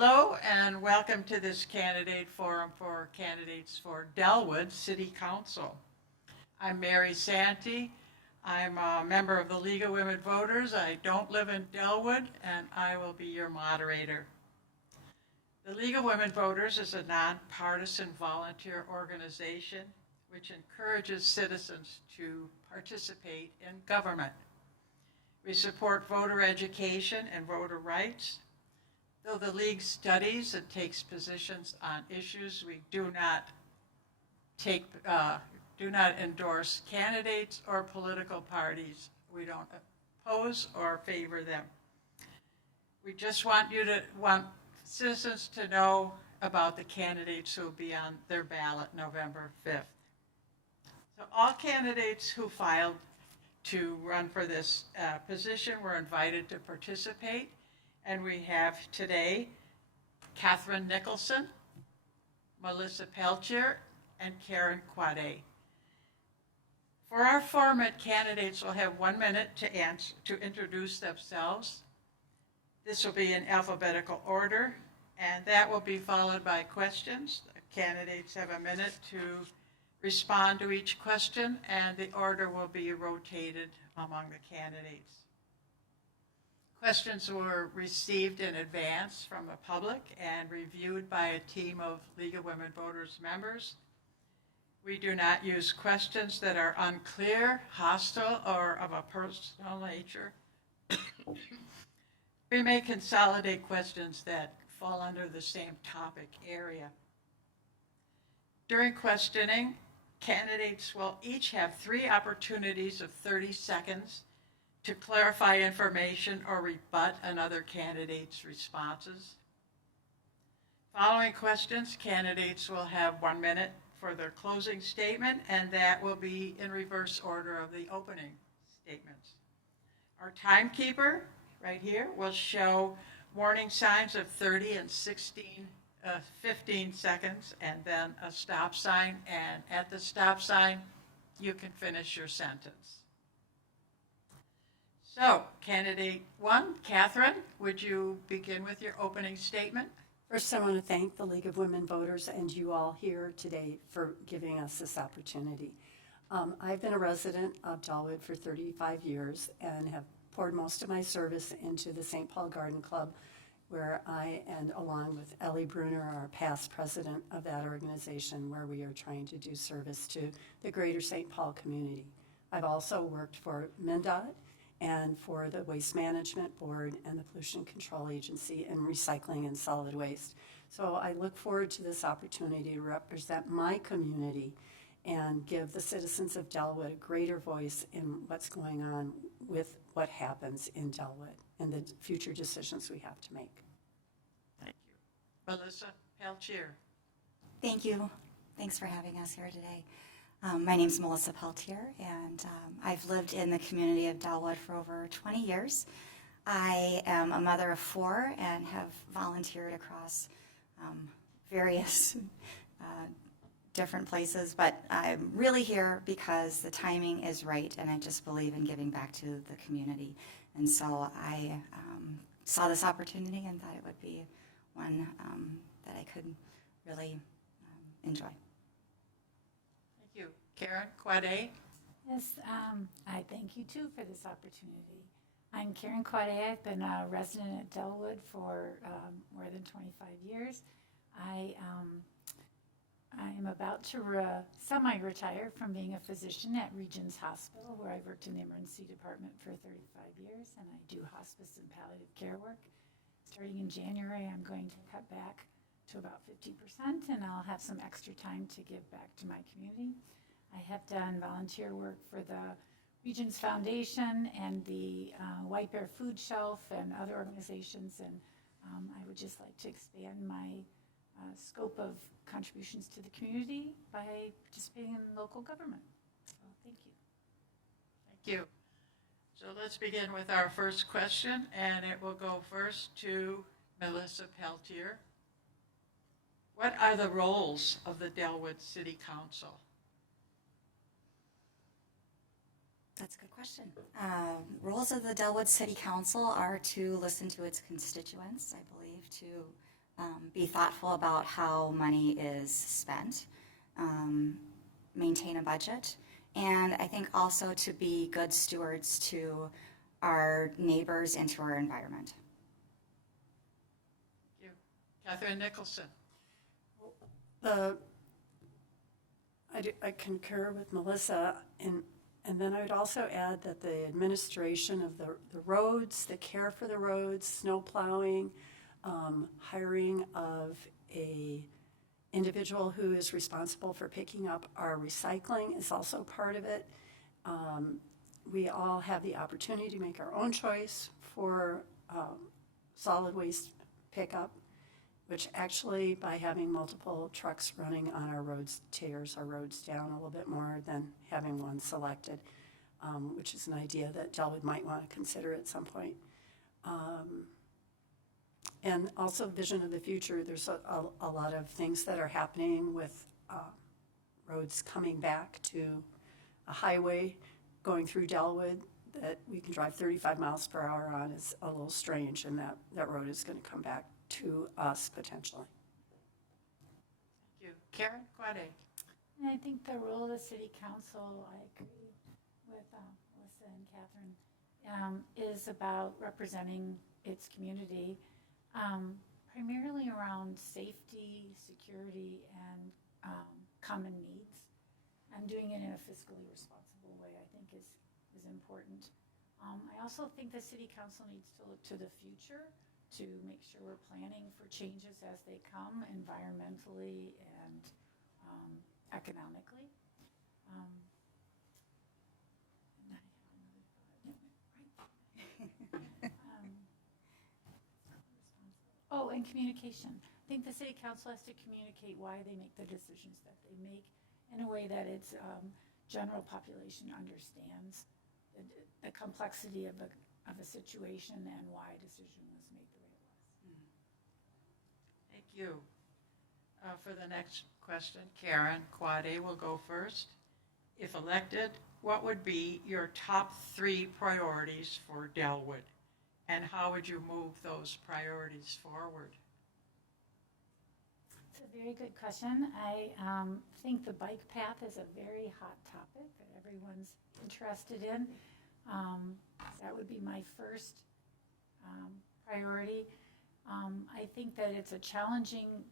Hello and welcome to this candidate forum for candidates for Dellwood City Council. I'm Mary Santee. I'm a member of the League of Women Voters. I don't live in Dellwood and I will be your moderator. The League of Women Voters is a nonpartisan volunteer organization which encourages citizens to participate in government. We support voter education and voter rights. Though the League studies and takes positions on issues, we do not endorse candidates or political parties. We don't oppose or favor them. We just want citizens to know about the candidates who will be on their ballot November 5th. So all candidates who filed to run for this position were invited to participate. And we have today Catherine Nicholson, Melissa Peltier, and Karen Quaday. For our format, candidates will have 1 minute to introduce themselves. This will be in alphabetical order, and that will be followed by questions. The candidates have a minute to respond to each question, and the order will be rotated among the candidates. Questions were received in advance from the public and reviewed by a team of League of Women Voters members. We do not use questions that are unclear, hostile, or of a personal nature. We may consolidate questions that fall under the same topic area. During questioning, candidates will each have 3 opportunities of 30 seconds to clarify information or rebut another candidate's responses. Following questions, candidates will have 1 minute for their closing statement, and that will be in reverse order of the opening statements. Our timekeeper, right here, will show warning signs of 30 and 15 seconds, and then a stop sign, and at the stop sign, you can finish your sentence. So, candidate 1, Catherine, would you begin with your opening statement? First, I want to thank the League of Women Voters and you all here today for giving us this opportunity. I've been a resident of Dellwood for 35 years and have poured most of my service into the St. Paul Garden Club, where I, and along with Ellie Bruner, our past president of that organization, where we are trying to do service to the greater St. Paul community. I've also worked for MnDOT and for the Waste Management Board and the Pollution Control Agency in recycling and solid waste. So I look forward to this opportunity to represent my community and give the citizens of Dellwood a greater voice in what's going on with what happens in Dellwood and the future decisions we have to make. Thank you. Melissa Peltier. Thank you. Thanks for having us here today. My name is Melissa Peltier, and I've lived in the community of Dellwood for over 20 years. I am a mother of 4 and have volunteered across various different places, but I'm really here because the timing is right, and I just believe in giving back to the community. And so I saw this opportunity and thought it would be one that I could really enjoy. Karen Quaday. Yes, I thank you too for this opportunity. I'm Karen Quaday. I've been a resident at Dellwood for more than 25 years. I'm about to semi-retire from being a physician at Regions Hospital, where I've worked in the emergency department for 35 years, and I do hospice and palliative care work. Starting in January, I'm going to cut back to about 50%, and I'll have some extra time to give back to my community. I have done volunteer work for the Regions Foundation and the White Bear Food Shelf and other organizations, and I would just like to expand my scope of contributions to the community by participating in local government. So thank you. Thank you. So let's begin with our first question, and it will go first to Melissa Peltier. What are the roles of the Dellwood City Council? That's a good question. Roles of the Dellwood City Council are to listen to its constituents, I believe, to be thoughtful about how money is spent, maintain a budget, and I think also to be good stewards to our neighbors and to our environment. Thank you. Catherine Nicholson. I concur with Melissa, and then I would also add that the administration of the roads, the care for the roads, snow plowing, hiring of a individual who is responsible for picking up our recycling is also part of it. We all have the opportunity to make our own choice for solid waste pickup, which actually, by having multiple trucks running on our roads, tears our roads down a little bit more than having one selected, which is an idea that Dellwood might want to consider at some point. And also vision of the future. There's a lot of things that are happening with roads coming back to a highway going through Dellwood that we can drive 35 miles per hour on is a little strange, and that road is going to come back to us potentially. Thank you. Karen Quaday. And I think the role of the city council, I agree with Melissa and Catherine, is about representing its community, primarily around safety, security, and common needs. And doing it in a fiscally responsible way, I think, is important. I also think the city council needs to look to the future to make sure we're planning for changes as they come, environmentally and economically. And communication. I think the city council has to communicate why they make the decisions that they make in a way that its general population understands the complexity of a situation and why a decision was made the way it was. Thank you. For the next question, Karen Quaday will go first. If elected, what would be your top 3 priorities for Dellwood? And how would you move those priorities forward? It's a very good question. I think the bike path is a very hot topic that everyone's interested in. That would be my first priority. I think that it's a challenging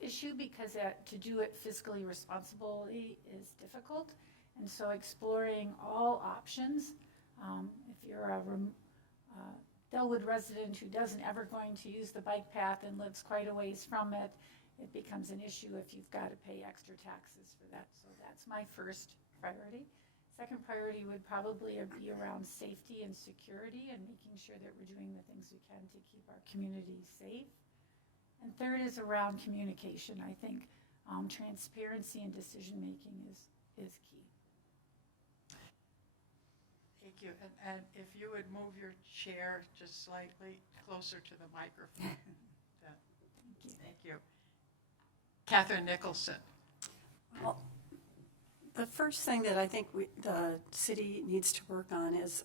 issue because to do it fiscally responsibly is difficult. And so exploring all options, if you're a Dellwood resident who doesn't ever going to use the bike path and lives quite a ways from it, it becomes an issue if you've got to pay extra taxes for that. So that's my first priority. Second priority would probably be around safety and security and making sure that we're doing the things we can to keep our community safe. And third is around communication. I think transparency and decision making is key. Thank you. And if you would move your chair just slightly closer to the microphone. Thank you. Thank you. Catherine Nicholson. Well, the first thing that I think the city needs to work on is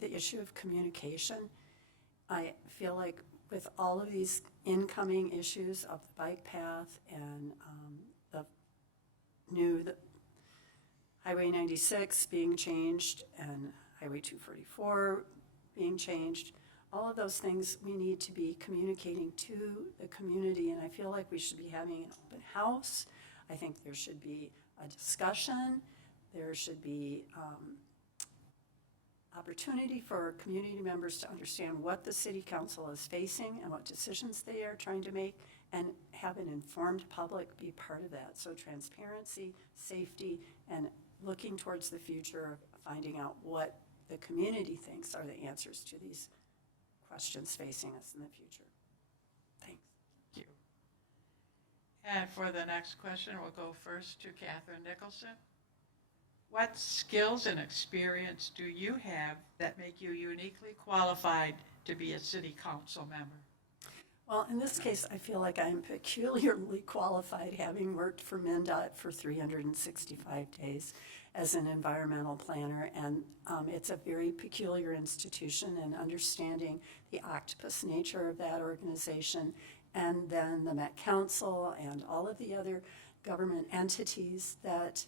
the issue of communication. I feel like with all of these incoming issues of the bike path and the Highway 96 being changed and Highway 244 being changed, all of those things we need to be communicating to the community, and I feel like we should be having an open house. I think there should be a discussion. There should be opportunity for community members to understand what the city council is facing and what decisions they are trying to make, and have an informed public be part of that. So transparency, safety, and looking towards the future, finding out what the community thinks are the answers to these questions facing us in the future. Thanks. Thank you. And for the next question, we'll go first to Catherine Nicholson. What skills and experience do you have that make you uniquely qualified to be a city council member? Well, in this case, I feel like I'm peculiarly qualified, having worked for MnDOT for 365 days as an environmental planner, and it's a very peculiar institution, and understanding the octopus nature of that organization, and then the Met Council and all of the other government entities that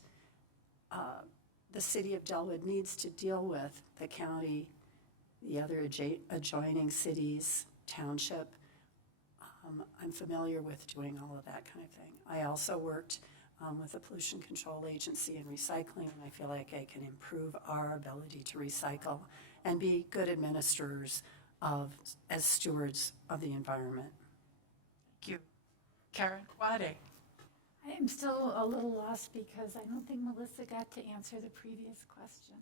the city of Dellwood needs to deal with, the county, the other adjoining cities, township. I'm familiar with doing all of that kind of thing. I also worked with the Pollution Control Agency in recycling, and I feel like I can improve our ability to recycle and be good administrators as stewards of the environment. Thank you. Karen Quaday. I am still a little lost because I don't think Melissa got to answer the previous question.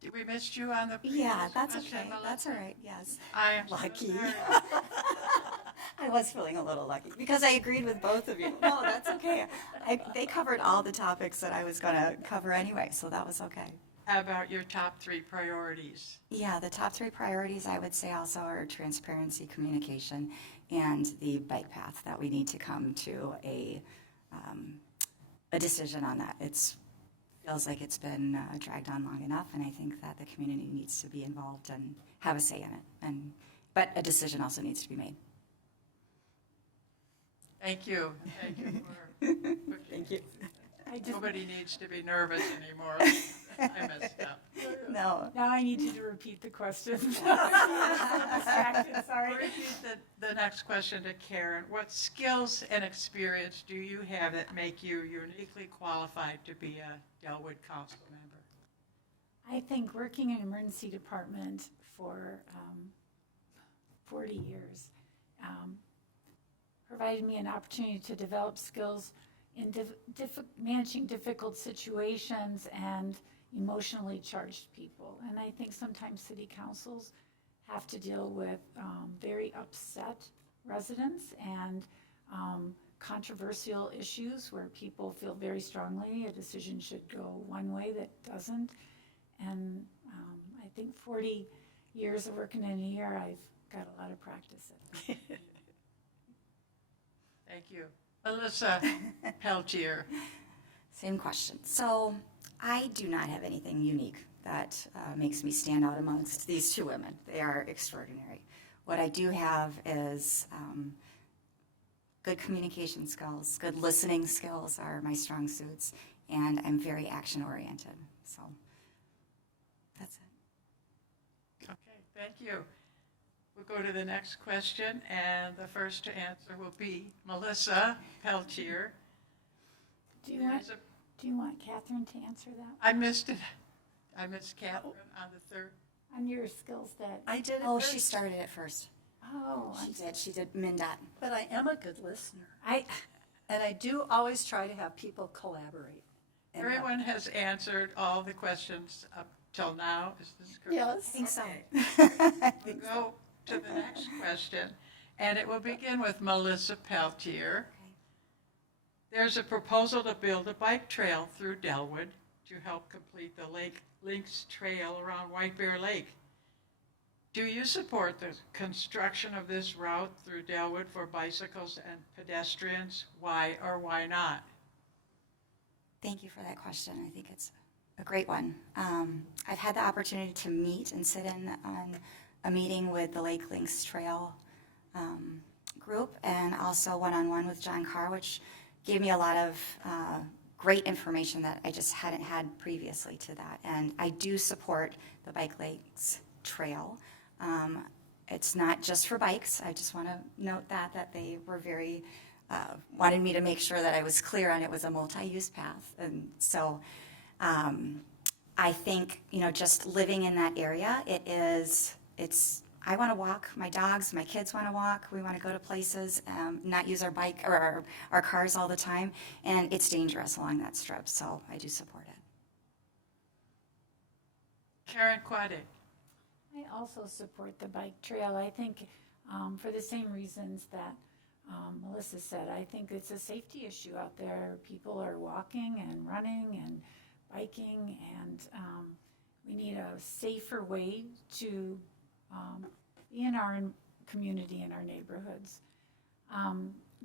Did we miss you on the previous Yeah, that's question, okay. Melissa? That's all right, yes. I am Lucky. sorry. I was feeling a little lucky because I agreed with both of you. No, that's okay. They covered all the topics that I was going to cover anyway, so that was okay. How about your top 3 priorities? Yeah, the top 3 priorities I would say also are transparency, communication, and the bike path, that we need to come to a decision on that. It feels like it's been dragged on long enough, and I think that the community needs to be involved and have a say in it. But a decision also needs to be made. Thank you. Thank you for Thank you. Nobody needs to be nervous anymore. I messed up. No. Now I need you to repeat the question. Distracted, sorry. I'll repeat the next question to Karen. What skills and experience do you have that make you uniquely qualified to be a Dellwood Council member? I think working in emergency department for 40 years provided me an opportunity to develop skills in managing difficult situations and emotionally charged people. And I think sometimes city councils have to deal with very upset residents and controversial issues where people feel very strongly a decision should go one way that doesn't. And I think 40 years of working in a year, I've got a lot of practice in it. Thank you. Melissa Peltier. Same question. So I do not have anything unique that makes me stand out amongst these 2 women. They are extraordinary. What I do have is good communication skills, good listening skills are my strong suits, and I'm very action oriented. So that's it. Okay, thank you. We'll go to the next question, and the first to answer will be Melissa Peltier. Do you want Catherine to answer that? I missed it. I missed Catherine on the third. On your skills that, I did it Oh, first, she started it first. She did MnDOT. but I am a good listener. I And I do always try to have people collaborate. And help. Everyone has answered all the questions up till now. Is this correct? Yes. I think so. Okay. We'll go to the next question, and it will begin with Melissa Peltier. There's a proposal to build a bike trail through Dellwood to help complete the Lake Links Trail around White Bear Lake. Do you support the construction of this route through Dellwood for bicycles and pedestrians? Why or why not? Thank you for that question. I think it's a great one. I've had the opportunity to meet and sit in on a meeting with the Lake Links Trail group, and also one-on-one with John Carr, which gave me a lot of great information that I just hadn't had previously to that. And I do support the Bike Lakes Trail. It's not just for bikes. I just want to note that they were very, wanted me to make sure that I was clear on it was a multi-use path. And so I think, just living in that area, I want to walk, my dogs, my kids want to walk, we want to go to places, not use our bike or our cars all the time, and it's dangerous along that strip, so I do support it. Karen Quaday. I also support the bike trail. I think for the same reasons that Melissa said, I think it's a safety issue out there. People are walking and running and biking, and we need a safer way to be in our community in our neighborhoods.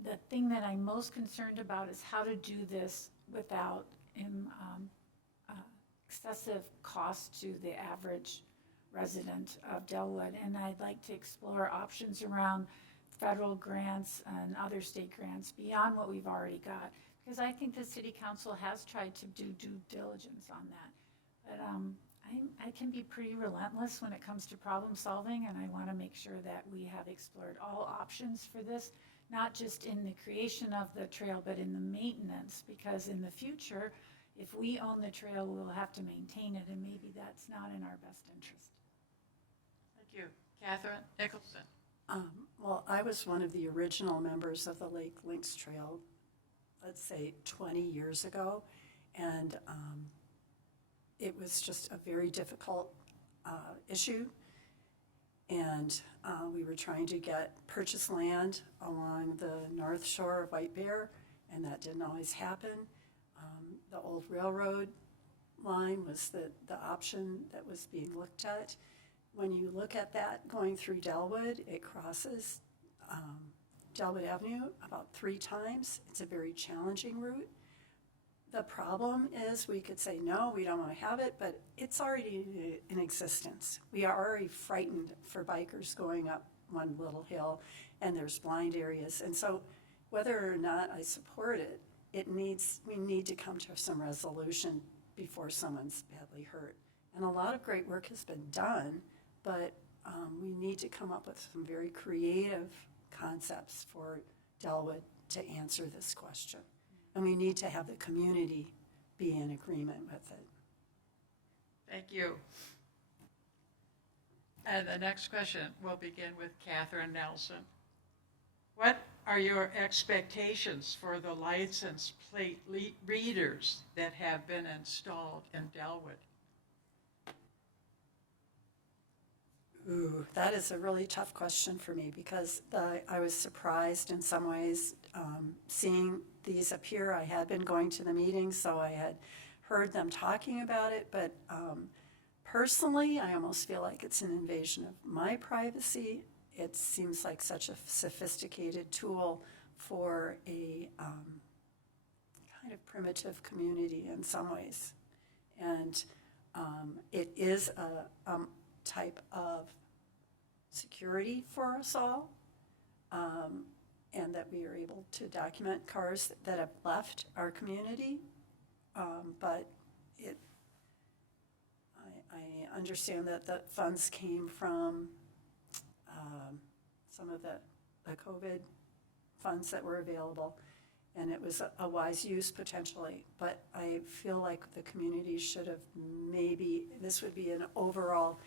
The thing that I'm most concerned about is how to do this without excessive cost to the average resident of Dellwood. And I'd like to explore options around federal grants and other state grants beyond what we've already got. Because I think the city council has tried to do due diligence on that. But I can be pretty relentless when it comes to problem solving, and I want to make sure that we have explored all options for this, not just in the creation of the trail, but in the maintenance, because in the future, if we own the trail, we'll have to maintain it, and maybe that's not in our best interest. Thank you. Catherine Nicholson. Well, I was one of the original members of the Lake Links Trail, let's say 20 years ago, and it was just a very difficult issue, and we were trying to purchase land along the north shore of White Bear, and that didn't always happen. The old railroad line was the option that was being looked at. When you look at that going through Dellwood, it crosses Dellwood Avenue about 3 times. It's a very challenging route. The problem is we could say, no, we don't want to have it, but it's already in existence. We are already frightened for bikers going up one little hill, and there's blind areas. And so whether or not I support it, we need to come to some resolution before someone's badly hurt. And a lot of great work has been done, but we need to come up with some very creative concepts for Dellwood to answer this question. And we need to have the community be in agreement with it. Thank you. And the next question will begin with Catherine Nelson. What are your expectations for the license plate readers that have been installed in Dellwood? Ooh, that is a really tough question for me because I was surprised in some ways seeing these appear. I had been going to the meetings, so I had heard them talking about it, but personally, I almost feel like it's an invasion of my privacy. It seems like such a sophisticated tool for a kind of primitive community in some ways. And it is a type of security for us all, and that we are able to document cars that have left our community. But I understand that the funds came from some of the COVID funds that were available, and it was a wise use potentially. But I feel like the community should have this would be an overall,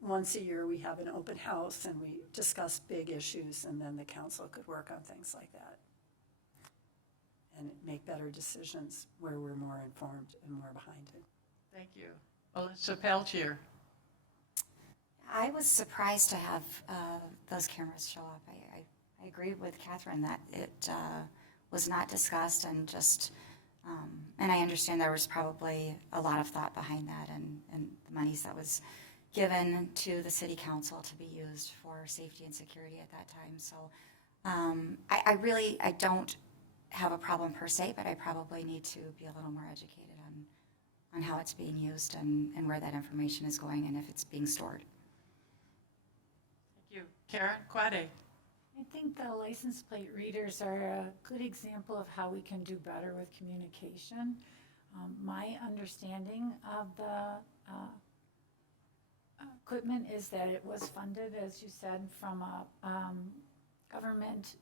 once a year we have an open house and we discuss big issues, and then the council could work on things like that and make better decisions where we're more informed and more behind it. Thank you. Melissa Peltier. I was surprised to have those cameras show up. I agree with Catherine that it was not discussed and just, and I understand there was probably a lot of thought behind that and the monies that was given to the city council to be used for safety and security at that time. So I don't have a problem per se, but I probably need to be a little more educated on how it's being used and where that information is going and if it's being stored. Thank you. Karen Quaday. I think the license plate readers are a good example of how we can do better with communication. My understanding of the equipment is that it was funded, as you said, from a government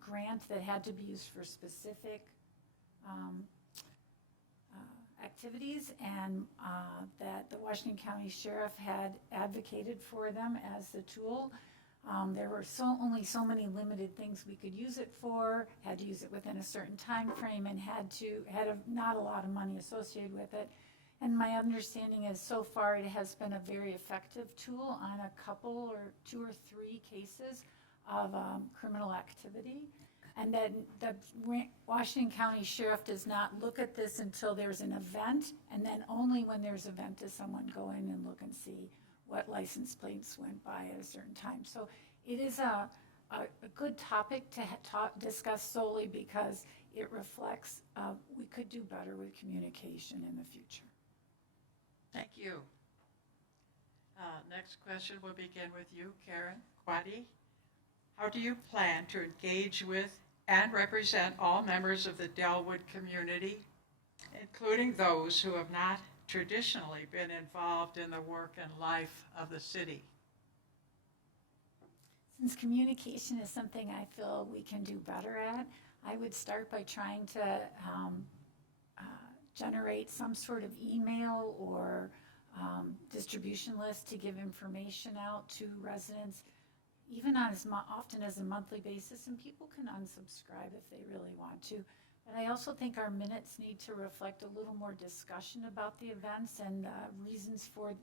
grant that had to be used for specific activities, and that the Washington County Sheriff had advocated for them as the tool. There were only so many limited things we could use it for, had to use it within a certain time frame, and had not a lot of money associated with it. And my understanding is so far it has been a very effective tool on a couple or 2 or 3 cases of criminal activity. And then the Washington County Sheriff does not look at this until there's an event, and then only when there's an event does someone go in and look and see what license plates went by at a certain time. So It is a good topic to discuss solely because it reflects we could do better with communication in the future. Thank you. Next question will begin with you, Karen Quaday. How do you plan to engage with and represent all members of the Dellwood community, including those who have not traditionally been involved in the work and life of the city? Since communication is something I feel we can do better at, I would start by trying to generate some sort of email or distribution list to give information out to residents, even on as often as a monthly basis, and people can unsubscribe if they really want to. But I also think our minutes need to reflect a little more discussion about the events and reasons for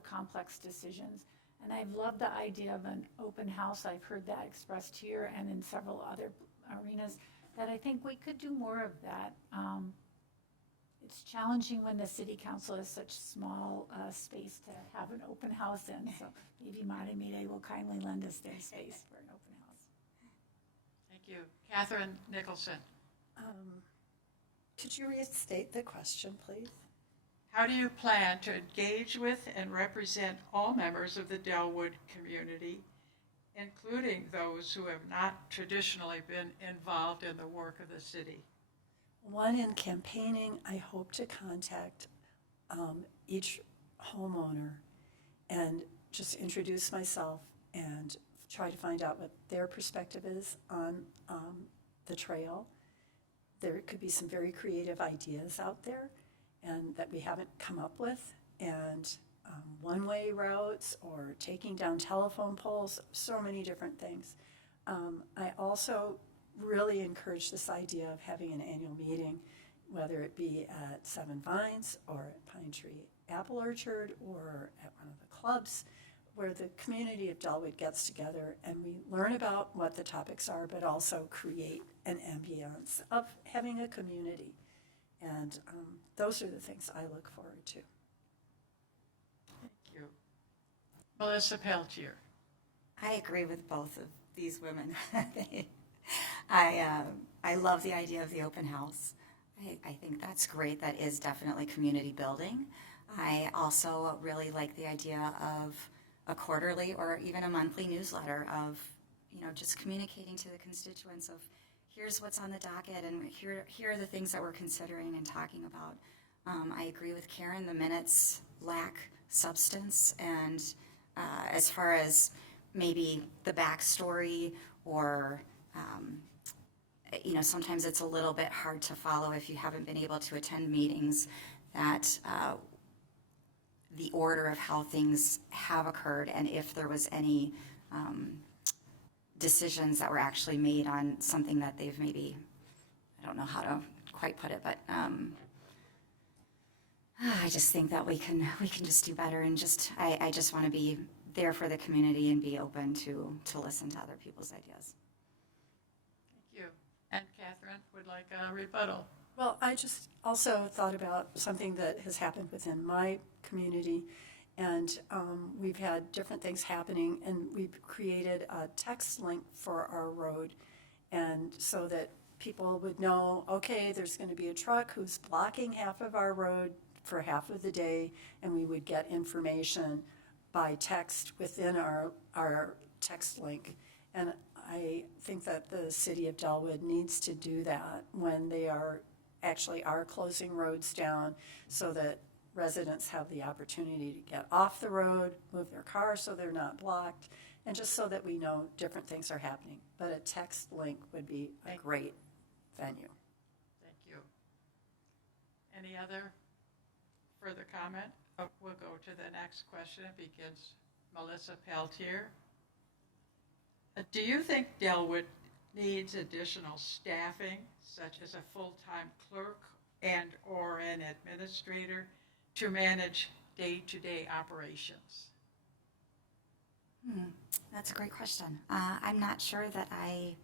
complex decisions. And I've loved the idea of an open house. I've heard that expressed here and in several other arenas, that I think we could do more of that. It's challenging when the city council is such small space to have an open house in, so maybe Mare Mire will kindly lend us their space for an open house. Thank you. Catherine Nicholson. Could you restate the question, please? How do you plan to engage with and represent all members of the Dellwood community, including those who have not traditionally been involved in the work of the city? One, in campaigning, I hope to contact each homeowner and just introduce myself and try to find out what their perspective is on the trail. There could be some very creative ideas out there and that we haven't come up with, and one-way routes or taking down telephone poles, so many different things. I also really encourage this idea of having an annual meeting, whether it be at Seven Vines or at Pine Tree Apple Orchard or at one of the clubs, where the community of Dellwood gets together and we learn about what the topics are, but also create an ambiance of having a community. And those are the things I look forward to. Thank you. Melissa Peltier. I agree with both of these women. I love the idea of the open house. I think that's great. That is definitely community building. I also really like the idea of a quarterly or even a monthly newsletter of, just communicating to the constituents of here's what's on the docket and here are the things that we're considering and talking about. I agree with Karen, the minutes lack substance, and as far as maybe the backstory or sometimes it's a little bit hard to follow if you haven't been able to attend meetings, that the order of how things have occurred and if there was any decisions that were actually made on something that they've maybe, I don't know how to quite put it, but I just think that we can just do better, and I just want to be there for the community and be open to listen to other people's ideas. Thank you. And Catherine would like a rebuttal. Well, I just also thought about something that has happened within my community, and we've had different things happening, and we've created a text link for our road, and so that people would know, okay, there's going to be a truck who's blocking half of our road for half of the day, and we would get information by text within our text link. And I think that the city of Dellwood needs to do that when they are closing roads down, so that residents have the opportunity to get off the road, move their car so they're not blocked, and just so that we know different things are happening. But a text link would be a great venue. Thank you. Any other further comment? Oh, we'll go to the next question. It begins Melissa Peltier. Do you think Dellwood needs additional staffing, such as a full-time clerk and or an administrator, to manage day-to-day operations? That's a great question. I'm not sure that I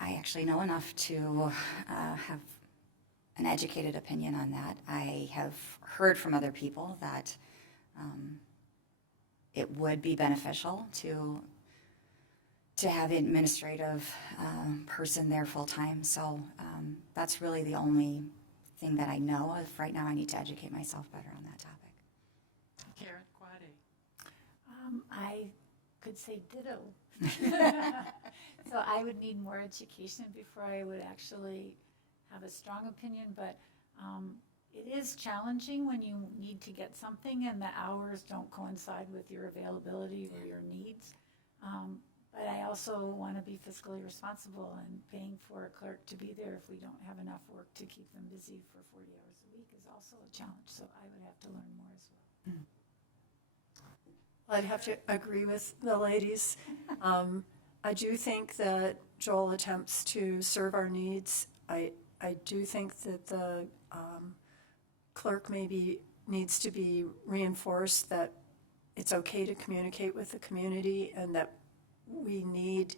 actually know enough to have an educated opinion on that. I have heard from other people that it would be beneficial to to have an administrative person there full-time. So that's really the only thing that I know of. Right now I need to educate myself better on that topic. Karen Quaday. I could say ditto. So I would need more education before I would actually have a strong opinion, but it is challenging when you need to get something and the hours don't coincide with your availability or your needs. But I also want to be fiscally responsible, and paying for a clerk to be there if we don't have enough work to keep them busy for 40 hours a week is also a challenge, so I would have to learn more as well. I'd have to agree with the ladies. I do think that Joel attempts to serve our needs. I do think that the clerk maybe needs to be reinforced that it's okay to communicate with the community and that we need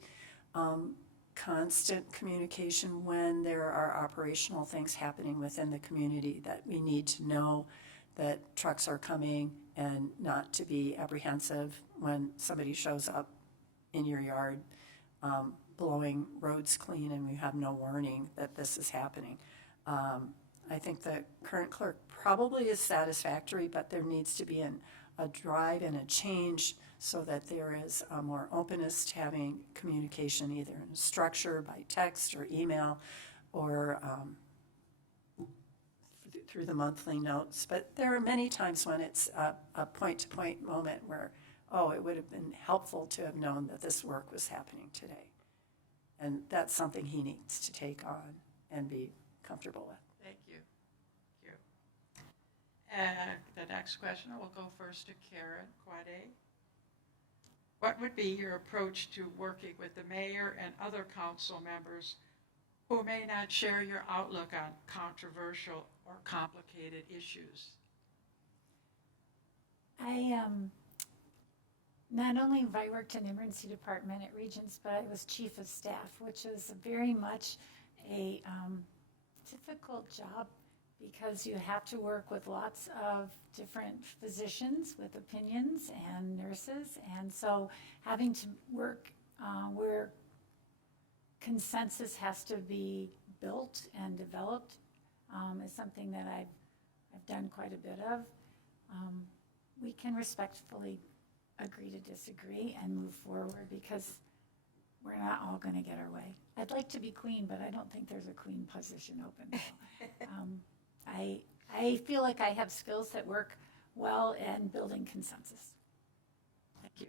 constant communication when there are operational things happening within the community, that we need to know that trucks are coming and not to be apprehensive when somebody shows up in your yard blowing roads clean and we have no warning that this is happening. I think the current clerk probably is satisfactory, but there needs to be a drive and a change so that there is more openness to having communication either in a structure, by text or email, or through the monthly notes. But there are many times when it's a point-to-point moment where, oh, it would have been helpful to have known that this work was happening today. And that's something he needs to take on and be comfortable with. Thank you. Thank you. The next question will go first to Karen Quaday. What would be your approach to working with the mayor and other council members who may not share your outlook on controversial or complicated issues? Not only have I worked in the emergency department at Regents, but I was chief of staff, which is very much a difficult job because you have to work with lots of different physicians with opinions and nurses. And so having to work where consensus has to be built and developed is something that I've done quite a bit of. We can respectfully agree to disagree and move forward because we're not all going to get our way. I'd like to be queen, but I don't think there's a queen position open. I feel like I have skills that work well in building consensus. Thank you.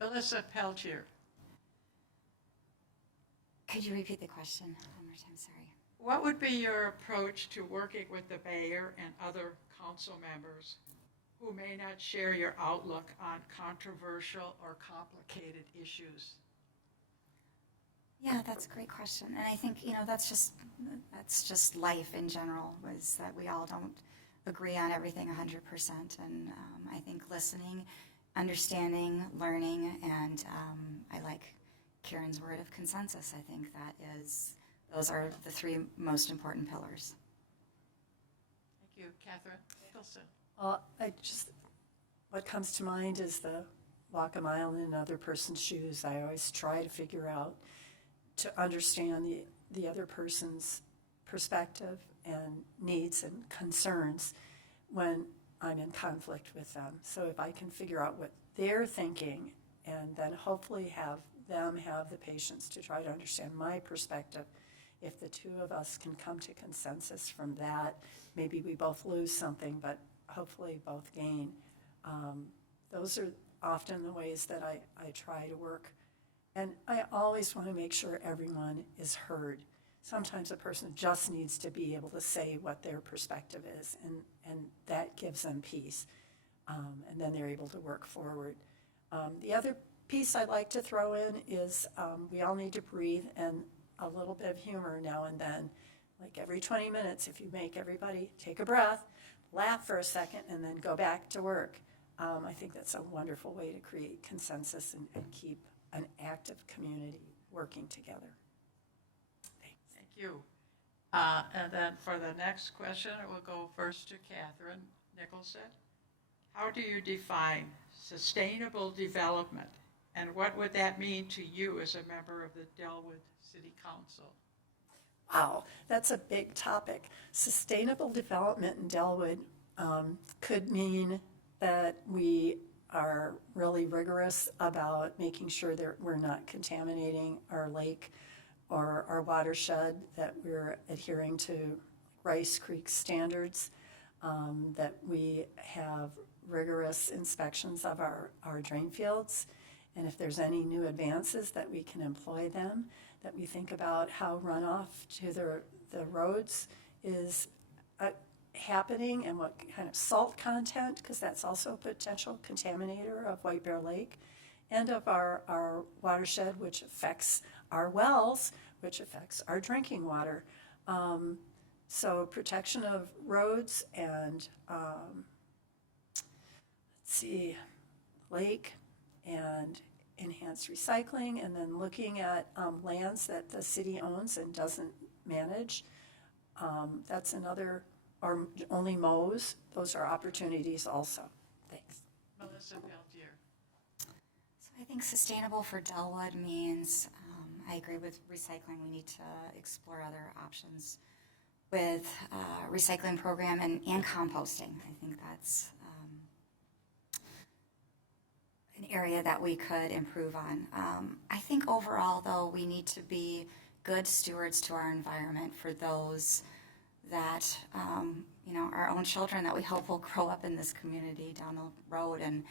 Melissa Peltier. Could you repeat the question one more time? Sorry. What would be your approach to working with the mayor and other council members who may not share your outlook on controversial or complicated issues? Yeah, that's a great question. And I think, that's just life in general, was that we all don't agree on everything 100%. And I think listening, understanding, learning, and I like Karen's word of consensus. I think those are the three most important pillars. Thank you. Catherine Nicholson. Well, what comes to mind is the walk a mile in another person's shoes. I always try to figure out, to understand the other person's perspective and needs and concerns when I'm in conflict with them. So if I can figure out what they're thinking and then hopefully have them have the patience to try to understand my perspective, if the two of us can come to consensus from that, maybe we both lose something, but hopefully both gain. Those are often the ways that I try to work. And I always want to make sure everyone is heard. Sometimes a person just needs to be able to say what their perspective is, and that gives them peace. And then they're able to work forward. The other piece I'd like to throw in is we all need to breathe and a little bit of humor now and then. Like every 20 minutes, if you make everybody take a breath, laugh for a second, and then go back to work. I think that's a wonderful way to create consensus and keep an active community working together. Thanks. Thank you. And then for the next question, it will go first to Catherine Nicholson. How do you define sustainable development And what would that mean to you as a member of the Dellwood City Council? Wow, that's a big topic. Sustainable development in Dellwood could mean that we are really rigorous about making sure that we're not contaminating our lake or our watershed, that we're adhering to Rice Creek standards, that we have rigorous inspections of our drain fields, and if there's any new advances that we can employ them, that we think about how runoff to the roads is happening and what kind of salt content, because that's also a potential contaminator of White Bear Lake, and of our watershed, which affects our wells, which affects our drinking water. So protection of roads and, let's see, lake and enhanced recycling, and then looking at lands that the city owns and doesn't manage. That's another, or only mows. Those are opportunities also. Thanks. Melissa Peltier. So I think sustainable for Dellwood means, I agree with recycling. We need to explore other options with recycling program and composting. I think that's an area that we could improve on. I think overall, though, we need to be good stewards to our environment for those that, our own children that we hope will grow up in this community down the road. And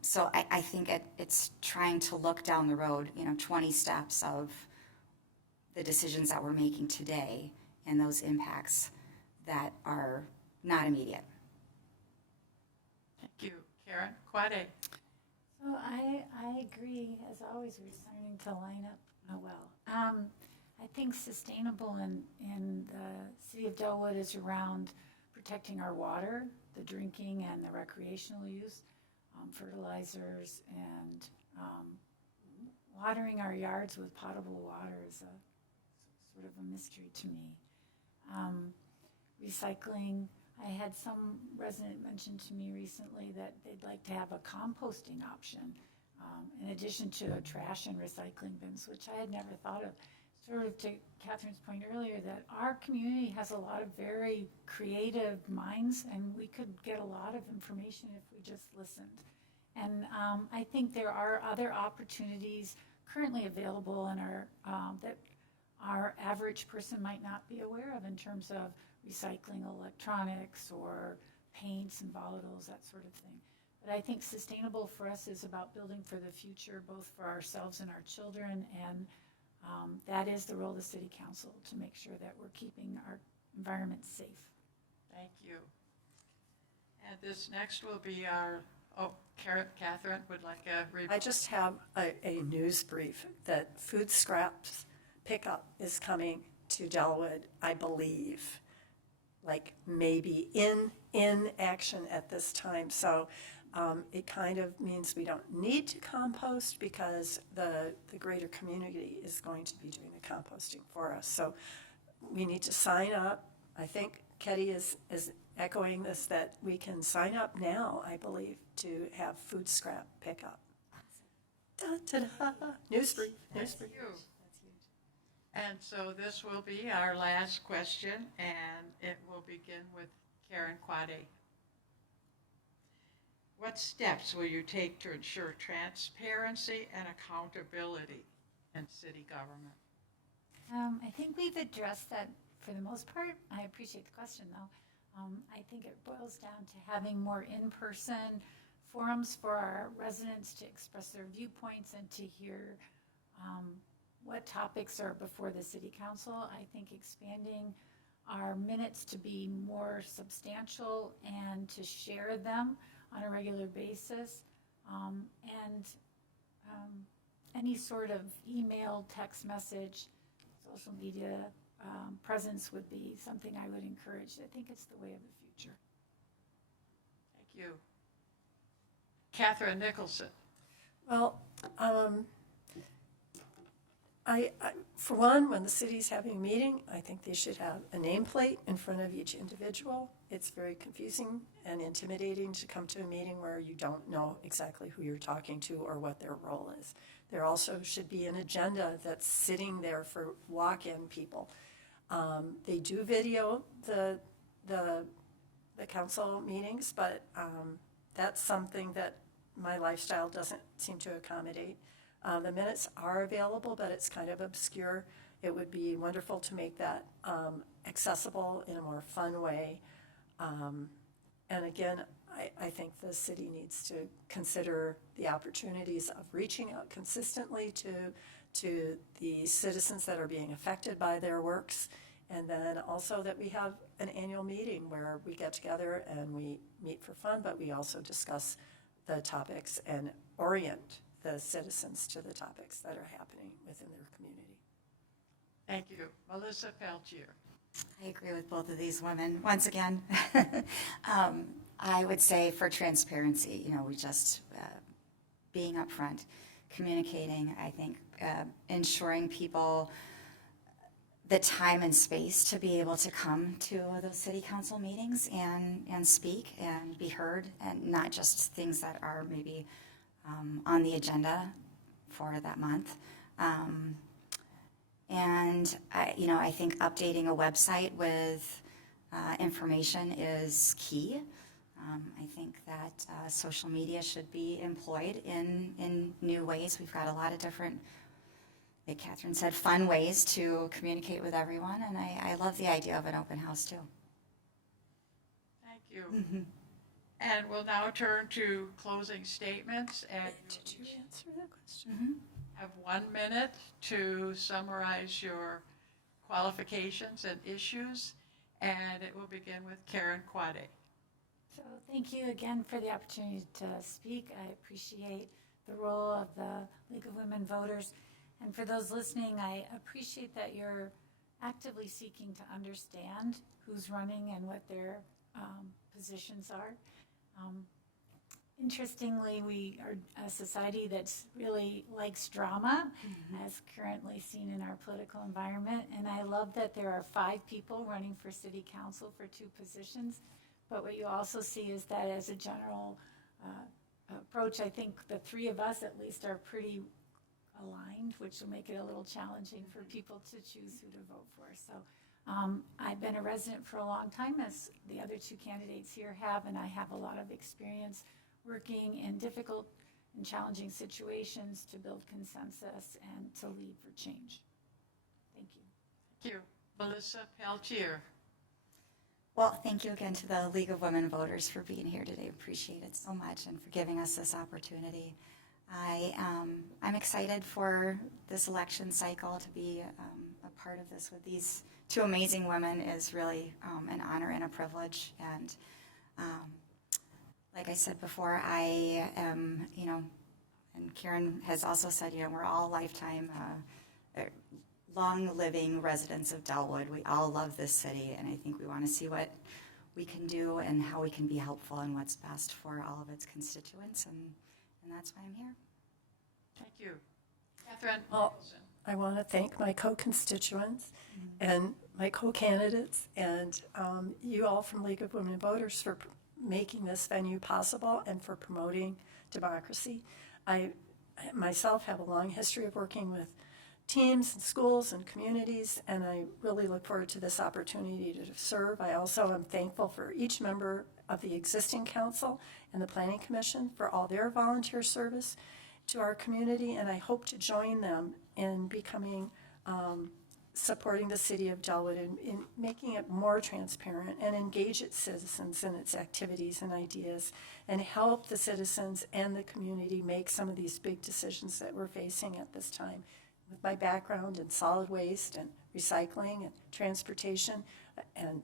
so I think it's trying to look down the road, 20 steps of the decisions that we're making today and those impacts that are not immediate. Thank you. Karen Quaday. So I agree. As always, we're starting to line up well. I think sustainable in the city of Dellwood is around protecting our water, the drinking and the recreational use, fertilizers, and watering our yards with potable water is a sort of a mystery to me. Recycling. I had some resident mention to me recently that they'd like to have a composting option in addition to trash and recycling bins, which I had never thought of. Sort of to Catherine's point earlier, that our community has a lot of very creative minds, and we could get a lot of information if we just listened. And I think there are other opportunities currently available in our that our average person might not be aware of in terms of recycling electronics or paints and volatiles, that sort of thing. But I think sustainable for us is about building for the future, both for ourselves and our children, and that is the role of the City Council, to make sure that we're keeping our environment safe. Thank you. And this next will be our, Catherine would like a report. I just have a news brief that food scraps pickup is coming to Dellwood, I believe, like maybe in action at this time. So it kind of means we don't need to compost because the greater community is going to be doing the composting for us. So we need to sign up. I think Ketty is echoing this, that we can sign up now, I believe, to have food scrap pickup. Da-da-da. News brief. Thank you. And so this will be our last question, and it will begin with Karen Quaday. What steps will you take to ensure transparency and accountability in city government? I think we've addressed that for the most part. I appreciate the question, though. I think it boils down to having more in-person forums for our residents to express their viewpoints and to hear what topics are before the City Council. I think expanding our minutes to be more substantial and to share them on a regular basis, and any sort of email, text message, social media presence would be something I would encourage. I think it's the way of the future. Thank you. Catherine Nicholson. Well, For one, when the city's having a meeting, I think they should have a nameplate in front of each individual. It's very confusing and intimidating to come to a meeting where you don't know exactly who you're talking to or what their role is. There also should be an agenda that's sitting there for walk-in people. They do video the council meetings, but that's something that my lifestyle doesn't seem to accommodate. The minutes are available, but it's kind of obscure. It would be wonderful to make that accessible in a more fun way. And again, I think the city needs to consider the opportunities of reaching out consistently to the citizens that are being affected by their works. And then also that we have an annual meeting where we get together and we meet for fun, but we also discuss the topics and orient the citizens to the topics that are happening within their community. Thank you. Melissa Peltier. I agree with both of these women. Once again, I would say for transparency, we just being upfront, communicating, I think, ensuring people the time and space to be able to come to those city council meetings and speak and be heard, and not just things that are maybe on the agenda for that month. And I think updating a website with information is key. I think that social media should be employed in new ways. We've got a lot of different, like Catherine said, fun ways to communicate with everyone, and I love the idea of an open house too. Thank you. And we'll now turn to closing statements. And Did you answer that question? Mm-hmm. have 1 minute to summarize your qualifications and issues. And it will begin with Karen Quaday. So thank you again for the opportunity to speak. I appreciate the role of the League of Women Voters. And for those listening, I appreciate that you're actively seeking to understand who's running and what their positions are. Interestingly, we are a society that's really likes drama, as currently seen in our political environment. And I love that there are 5 people running for city council for 2 positions. But what you also see is that as a general approach, I think the 3 of us at least are pretty aligned, which will make it a little challenging for people to choose who to vote for. So I've been a resident for a long time, as the other 2 candidates here have, and I have a lot of experience working in difficult and challenging situations to build consensus and to lead for change. Thank you. Thank you. Melissa Peltier. Well, thank you again to the League of Women Voters for being here today. Appreciate it so much and for giving us this opportunity. I'm excited for this election cycle. To be a part of this with these 2 amazing women is really an honor and a privilege. And like I said before, I am, and Karen has also said, we're all lifetime, long-living residents of Dellwood. We all love this city, and I think we want to see what we can do and how we can be helpful and what's best for all of its constituents, and that's why I'm here. Thank you. Catherine Well, Nicholson. I want to thank my co-constituents and my co-candidates and you all from League of Women Voters for making this venue possible and for promoting democracy. I myself have a long history of working with teams and schools and communities, and I really look forward to this opportunity to serve. I also am thankful for each member of the existing council and the Planning Commission for all their volunteer service to our community, and I hope to join them in becoming, supporting the city of Dellwood in making it more transparent and engage its citizens in its activities and ideas and help the citizens and the community make some of these big decisions that we're facing at this time. With my background in solid waste and recycling and transportation and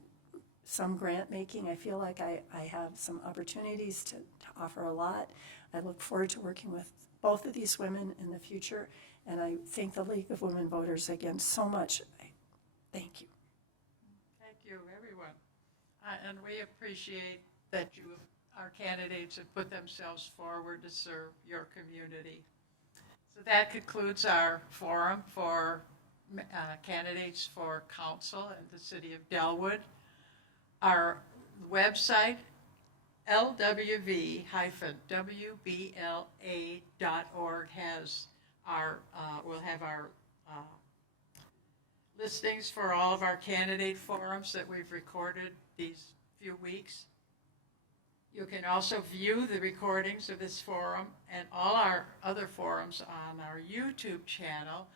some grant making, I feel like I have some opportunities to offer a lot. I look forward to working with both of these women in the future, and I thank the League of Women Voters again so much. Thank you. Thank you, everyone. And we appreciate that our candidates have put themselves forward to serve your community. So that concludes our forum for candidates for council in the city of Dellwood. Our website, lwv-wbla.org, will have our listings for all of our candidate forums that we've recorded these few weeks. You can also view the recordings of this forum and all our other forums on our YouTube channel,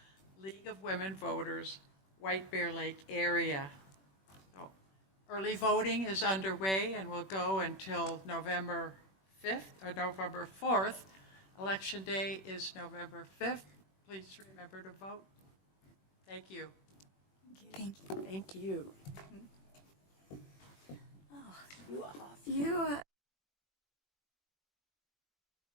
League of Women Voters, White Bear Lake area. So, early voting is underway and will go until November 5th or November 4th. Election day is November 5th. Please remember to vote. Thank you. Thank you. Thank you. You